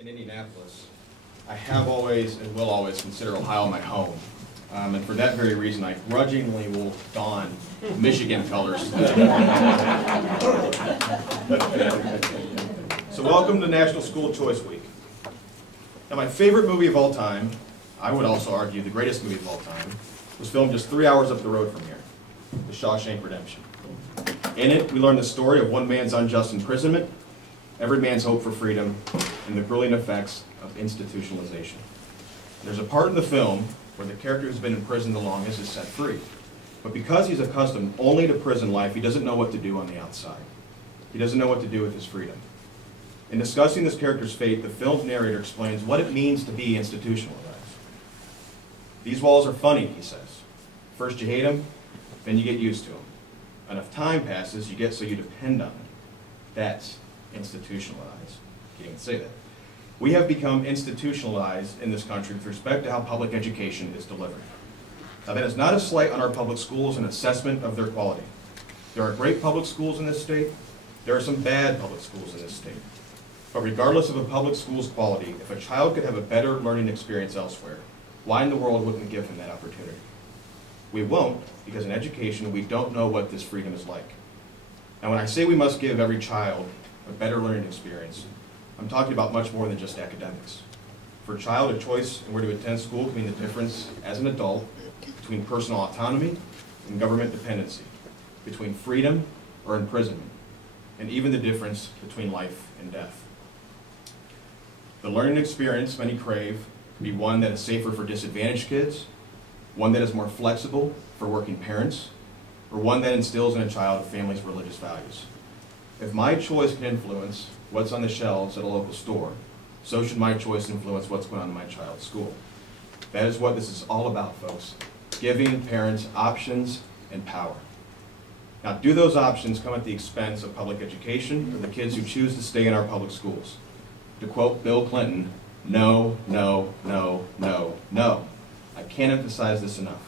in Indianapolis, I have always and will always consider Ohio my home. And for that very reason, I grudgingly will don Michigan colors today. So welcome to National School Choice Week. Now, my favorite movie of all time, I would also argue the greatest movie of all time, was filmed just 3 hours up the road from here, The Shawshank Redemption. In it, we learn the story of one man's unjust imprisonment, every man's hope for freedom, and the brilliant effects of institutionalization. There's a part in the film where the character who's been in prison the longest is set free. But because he's accustomed only to prison life, he doesn't know what to do on the outside. He doesn't know what to do with his freedom. In discussing this character's fate, the film's narrator explains what it means to be institutionalized. These walls are funny, he says. First you hate them, then you get used to them. Enough time passes, you get so you depend on them. That's institutionalized. Can't even say that. We have become institutionalized in this country with respect to how public education is delivered. Now, that is not a slight on our public schools and assessment of their quality. There are great public schools in this state. There are some bad public schools in this state. But regardless of a public school's quality, if a child could have a better learning experience elsewhere, why in the world wouldn't we give him that opportunity? We won't, because in education, we don't know what this freedom is like. Now, when I say we must give every child a better learning experience, I'm talking about much more than just academics. For a child, a choice in where to attend school can mean the difference as an adult between personal autonomy and government dependency, between freedom or imprisonment, and even the difference between life and death. The learning experience many crave can be one that is safer for disadvantaged kids, one that is more flexible for working parents, or one that instills in a child a family's religious values. If my choice can influence what's on the shelves at a local store, so should my choice influence what's going on in my child's school. That is what this is all about, folks. Giving parents options and power. Now, do those options come at the expense of public education or the kids who choose to stay in our public schools? To quote Bill Clinton, no, no, no, no, no. I can't emphasize this enough.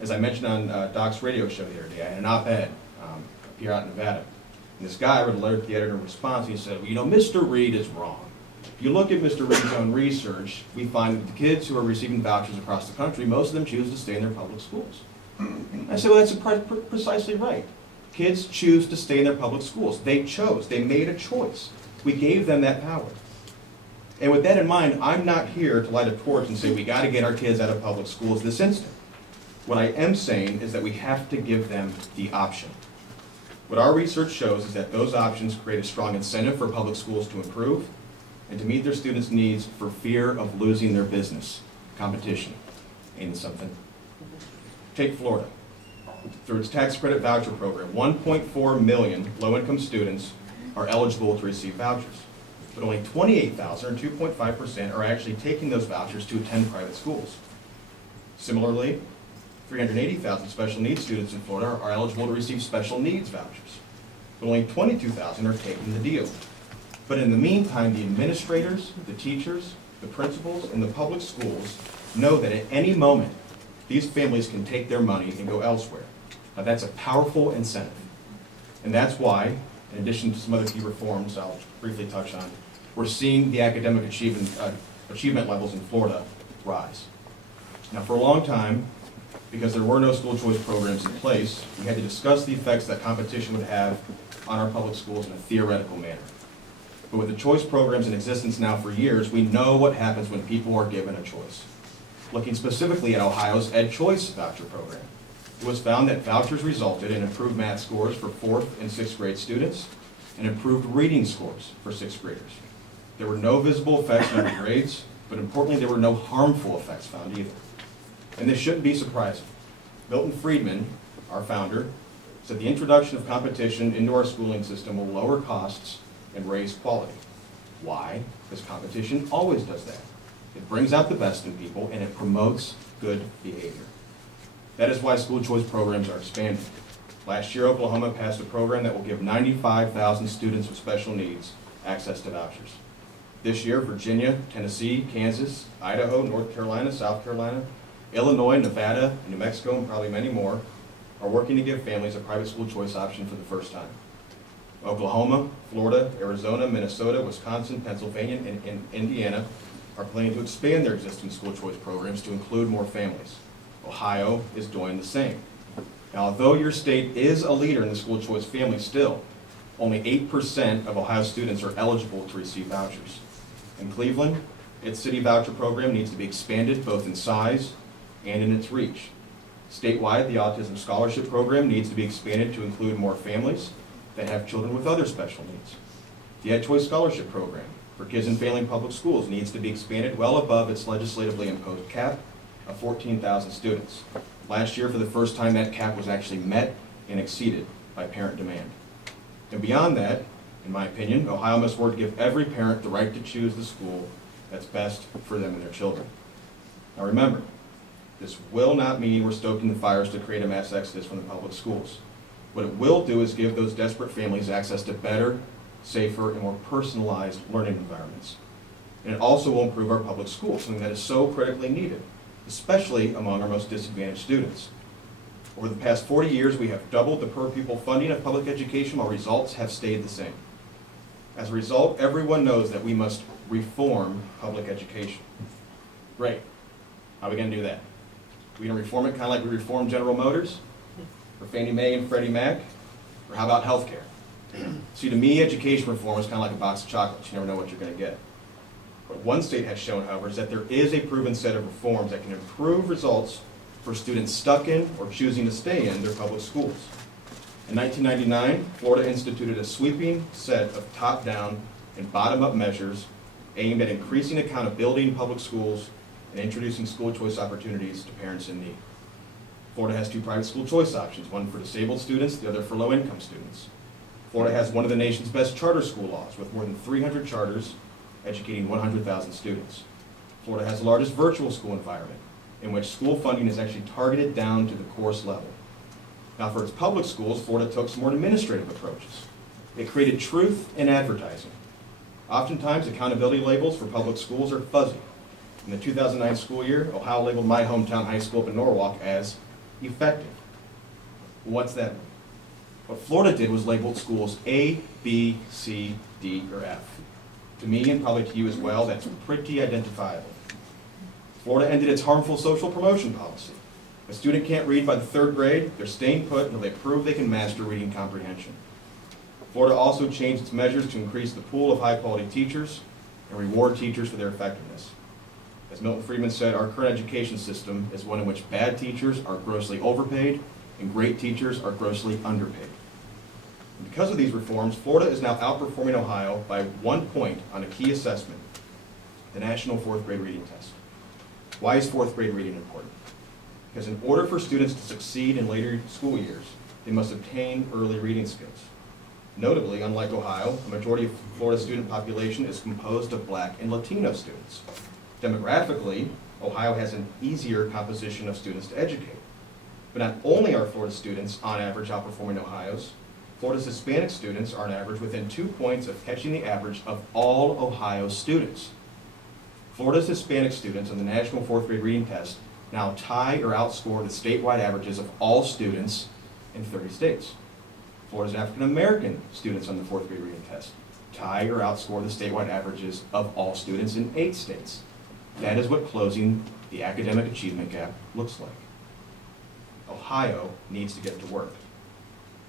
As I mentioned on Doc's radio show the other day, I had an op-ed up here out in Nevada. And this guy wrote a letter to the editor in response, and he said, well, you know, Mr. Reed is wrong. If you look at Mr. Reed's own research, we find that the kids who are receiving vouchers across the country, most of them choose to stay in their public schools. I said, well, that's precisely right. Kids choose to stay in their public schools. They chose. They made a choice. We gave them that power. And with that in mind, I'm not here to light a torch and say we got to get our kids out of public schools this instant. What I am saying is that we have to give them the option. What our research shows is that those options create a strong incentive for public schools to improve and to meet their students' needs for fear of losing their business. Competition. Ain't it something? Take Florida. Through its tax credit voucher program, 1.4 million low-income students are eligible to receive vouchers. But only 28,000, or 2.5%, are actually taking those vouchers to attend private schools. Similarly, 380,000 special needs students in Florida are eligible to receive special needs vouchers. But only 22,000 are taking the deal. But in the meantime, the administrators, the teachers, the principals, and the public schools know that at any moment, these families can take their money and go elsewhere. Now, that's a powerful incentive. And that's why, in addition to some other key reforms I'll briefly touch on, we're seeing the academic achievement levels in Florida rise. Now, for a long time, because there were no school choice programs in place, we had to discuss the effects that competition would have on our public schools in a theoretical manner. But with the choice programs in existence now for years, we know what happens when people are given a choice. Looking specifically at Ohio's Ed Choice voucher program, it was found that vouchers resulted in improved math scores for 4th and 6th grade students and improved reading scores for 6th graders. There were no visible effects on their grades, but importantly, there were no harmful effects found either. And this shouldn't be surprising. Milton Friedman, our founder, said the introduction of competition into our schooling system will lower costs and raise quality. Why? Because competition always does that. It brings out the best in people and it promotes good behavior. That is why school choice programs are expanding. Last year, Oklahoma passed a program that will give 95,000 students with special needs access to vouchers. This year, Virginia, Tennessee, Kansas, Idaho, North Carolina, South Carolina, Illinois, Nevada, New Mexico, and probably many more are working to give families a private school choice option for the first time. Oklahoma, Florida, Arizona, Minnesota, Wisconsin, Pennsylvania, and Indiana are planning to expand their existing school choice programs to include more families. Ohio is doing the same. Now, although your state is a leader in the school choice family still, only 8% of Ohio students are eligible to receive vouchers. In Cleveland, its city voucher program needs to be expanded both in size and in its reach. Statewide, the Autism Scholarship Program needs to be expanded to include more families that have children with other special needs. The Ed Choice Scholarship Program for kids in failing public schools needs to be expanded well above its legislatively imposed cap of 14,000 students. Last year, for the first time, that cap was actually met and exceeded by parent demand. And beyond that, in my opinion, Ohio must work to give every parent the right to choose the school that's best for them and their children. Now remember, this will not mean we're stoking the fires to create a mass exodus from the public schools. What it will do is give those desperate families access to better, safer, and more personalized learning environments. And it also will improve our public schools, something that is so critically needed, especially among our most disadvantaged students. Over the past 40 years, we have doubled the per-pupil funding of public education while results have stayed the same. As a result, everyone knows that we must reform public education. Great. How are we going to do that? Are we going to reform it kind of like we reformed General Motors, or Fannie Mae and Freddie Mac, or how about health care? See, to me, education reform is kind of like a box of chocolates. You never know what you're going to get. What one state has shown, however, is that there is a proven set of reforms that can improve results for students stuck in or choosing to stay in their public schools. In 1999, Florida instituted a sweeping set of top-down and bottom-up measures aimed at increasing accountability in public schools and introducing school choice opportunities to parents in need. Florida has 2 private school choice options, one for disabled students, the other for low-income students. Florida has one of the nation's best charter school laws, with more than 300 charters educating 100,000 students. Florida has the largest virtual school environment, in which school funding is actually targeted down to the course level. Now, for its public schools, Florida took some more administrative approaches. It created truth in advertising. Oftentimes, accountability labels for public schools are fuzzy. In the 2009 school year, Ohio labeled my hometown high school up in Norwalk as effective. What's that mean? What Florida did was label schools A, B, C, D, or F. To me, and probably to you as well, that's pretty identifiable. Florida ended its harmful social promotion policy. If a student can't read by the 3rd grade, they're staying put until they prove they can master reading comprehension. Florida also changed its measures to increase the pool of high-quality teachers and reward teachers for their effectiveness. As Milton Friedman said, our current education system is one in which bad teachers are grossly overpaid and great teachers are grossly underpaid. And because of these reforms, Florida is now outperforming Ohio by 1 point on a key assessment, the National 4th Grade Reading Test. Why is 4th grade reading important? Because in order for students to succeed in later school years, they must obtain early reading skills. Notably, unlike Ohio, a majority of Florida's student population is composed of Black and Latino students. Demographically, Ohio has an easier composition of students to educate. But not only are Florida students on average outperforming Ohio's, Florida's Hispanic students are on average within 2 points of catching the average of all Ohio students. Florida's Hispanic students on the National 4th Grade Reading Test now tie or outscore the statewide averages of all students in 30 states. Florida's African American students on the 4th Grade Reading Test tie or outscore the statewide averages of all students in 8 states. That is what closing the academic achievement gap looks like. Ohio needs to get to work.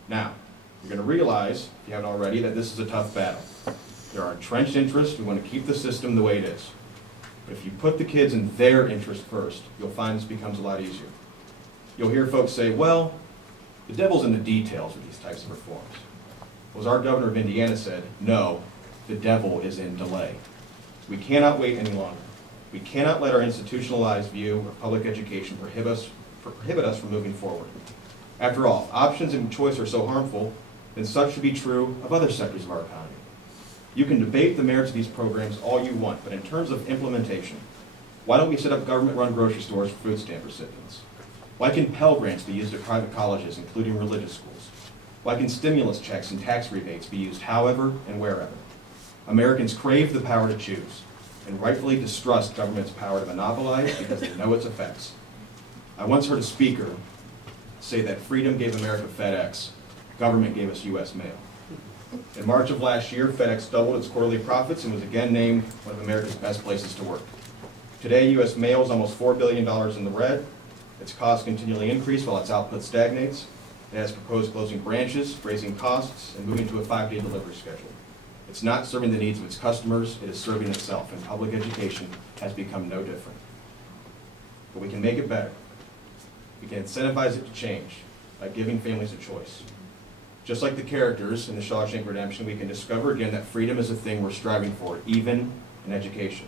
Now, you're going to realize, if you haven't already, that this is a tough battle. There are entrenched interests who want to keep the system the way it is. But if you put the kids in their interest first, you'll find this becomes a lot easier. You'll hear folks say, well, the devil's in the details with these types of reforms. Well, as our governor of Indiana said, no, the devil is in delay. We cannot wait any longer. We cannot let our institutionalized view of public education prohibit us from moving forward. After all, if options and choice are so harmful, then such should be true of other sectors of our economy. You can debate the merits of these programs all you want, but in terms of implementation, why don't we set up government-run grocery stores for food stamp recipients? Why can Pell Grants be used at private colleges, including religious schools? Why can stimulus checks and tax rebates be used however and wherever? Americans crave the power to choose, and rightfully distrust government's power to monopolize because they know its effects. I once heard a speaker say that freedom gave America FedEx, government gave us U.S. mail. In March of last year, FedEx doubled its quarterly profits and was again named one of America's best places to work. Today, U.S. mail is almost $4 billion in the red. Its costs continually increase while its output stagnates. It has proposed closing branches, raising costs, and moving to a 5-day delivery schedule. It's not serving the needs of its customers, it is serving itself, and public education has become no different. But we can make it better. We can incentivize it to change by giving families a choice. Just like the characters in the Shawshank Redemption, we can discover again that freedom is a thing we're striving for, even in education.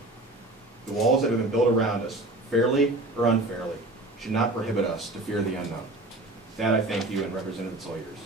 The walls that have been built around us, fairly or unfairly, should not prohibit us to fear the unknown. With that, I thank you, and Representative, it's all yours.